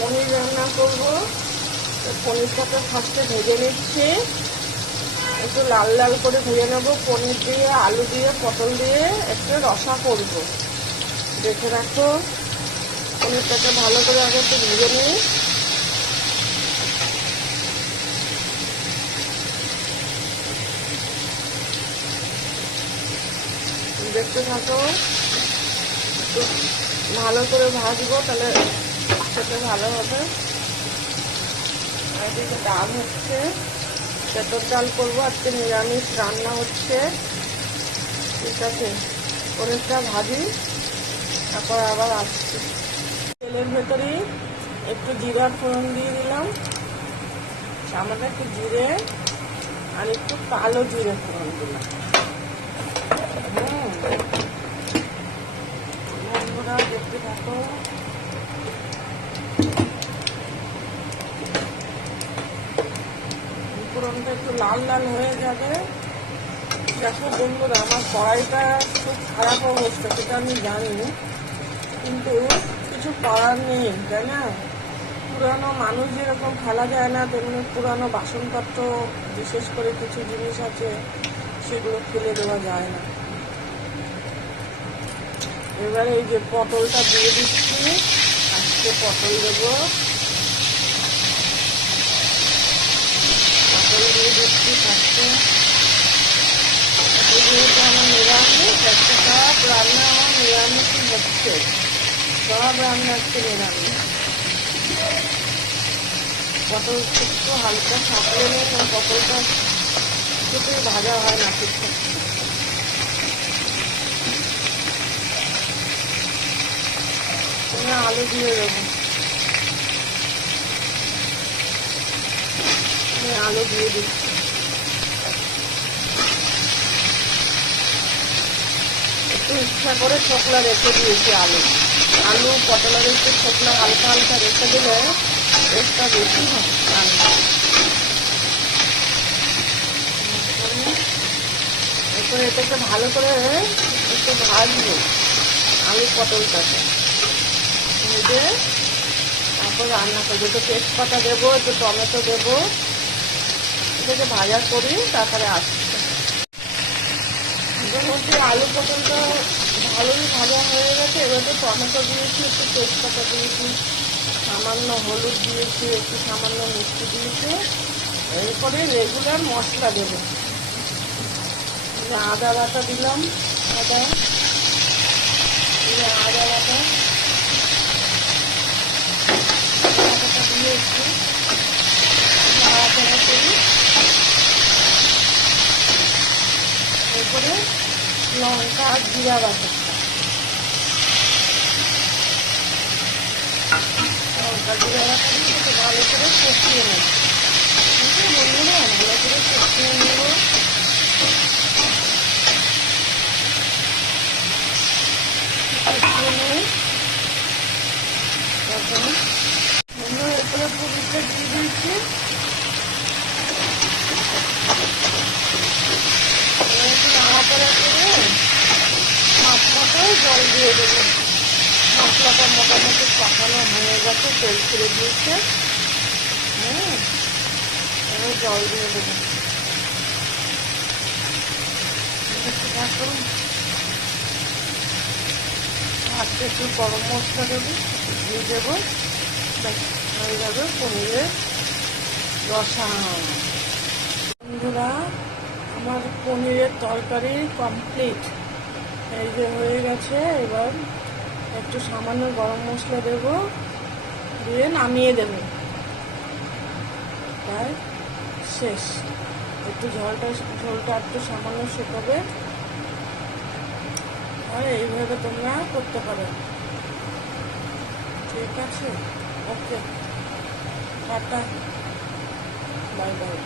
পনির রান্না করব। পনিরটাকে ফার্স্টে ভেজে নিচ্ছি, একটু লাল লাল করে ভেজে নেব। পনির দিয়ে, আলু দিয়ে, পটল দিয়ে একটু রসা করব। দেখে রাখো, পনিরটাকে ভালো করে আগে একটু ভেজে নিই। দেখতে থাকো, একটু ভালো করে ভাজবো, তাহলে খেতে ভালো হবে। আর এদিকে ডাল হচ্ছে, পেঁপের ডাল করবো, আজকে নিরামিষ রান্না হচ্ছে। ঠিক আছে, পনিরটা ভাজি, তারপর আবার আসছি। তেলের ভেতরেই একটু জিরার ফোড়ন দিয়ে দিলাম, সামান্য একটু জিরে আর একটু কালো জিরে ফোড়ন দিলাম। বন্ধুরা দেখতে থাকো, ফোড়নটা একটু লাল লাল হয়ে যাবে। দেখো বন্ধুরা, আমার কড়াইটা খুব খারাপ অবস্থা, সেটা আমি জানি, কিন্তু কিছু করার নেই, তাই না? পুরানো মানুষ যেরকম ফেলা যায় না, তেমনি পুরানো বাসনপত্র, বিশেষ করে কিছু জিনিস আছে সেগুলো ফেলে দেওয়া যায় না। এবারে এই যে পটলটা দিয়ে দিচ্ছি, আজকে পটল দেবো, পটল দিয়ে দিচ্ছি ফার্স্টে। যেহেতু আমার নিরামিষ, একটা সব রান্না আমার নিরামিষই হচ্ছে, সব রান্না হচ্ছে নিরামিষ। পটল একটু হালকা সাঁতলে নিয়ে, কারণ পটলটা কিছুতেই ভাজা হয় না ঠিকঠাক। আলু দিয়ে দেবো, আলু দিয়ে দিচ্ছি। একটু ইচ্ছা করে ছোকলা রেখে দিয়েছি, আলু পটলের একটু ছোকলা হালকা হালকা রেখে দিলে টেস্টটা বেশি হয় রান্না। এরপরে এটাকে ভালো করে একটু ভাজবো, আলু পটলটাকে ভেজে তারপর রান্না করবো। একটু তেজপাতা দেবো, একটু টমেটো দেবো, এটাকে ভাজা করি, তারপরে আসছে। মোটামুটি আলু পটলটা ভালোই ভাজা হয়ে গেছে। এবার তো টমেটো দিয়েছি, একটু তেজপাতা দিয়েছি, সামান্য হলুদ দিয়েছি, একটু সামান্য মিষ্টি দিয়েছি। এরপরে রেগুলার মশলা দেবো, আদা বাটা দিলাম, আদা বাটা দিয়ে একটু নাড়াচাড়া করি। এরপরে লঙ্কা আর জিরা বাটা, লঙ্কা জিরা বাটা দিয়ে একটু ভালো করে কষিয়ে নেব। বন্ধুরা ভালো করে কষিয়ে নেব। এরপরে পুরিটা দিয়ে দিয়েছি, নাড়াচাড়া করে মশলাটাও জল দিয়ে দেবো। মশলাটা মোটামুটি কষানো হয়ে গেছে, তেল ছেড়ে দিয়েছে। এবার জল দিয়ে দেবো। আজকে একটু গরম মশলা দেবো, দিয়ে দেবো, হয়ে যাবে পনিরের রসা। বন্ধুরা, আমার পনিরের তরকারি কমপ্লিট, এই যে হয়ে গেছে। এবার একটু সামান্য গরম মশলা দেব, দিয়ে নামিয়ে দেব, তাই শেষ। একটু ঝোলটা একটু সামান্য শুকাবে। আর এইভাবে তোমরা করতে পারো। ঠিক আছে, ওকে, টাটা, বাই বাই।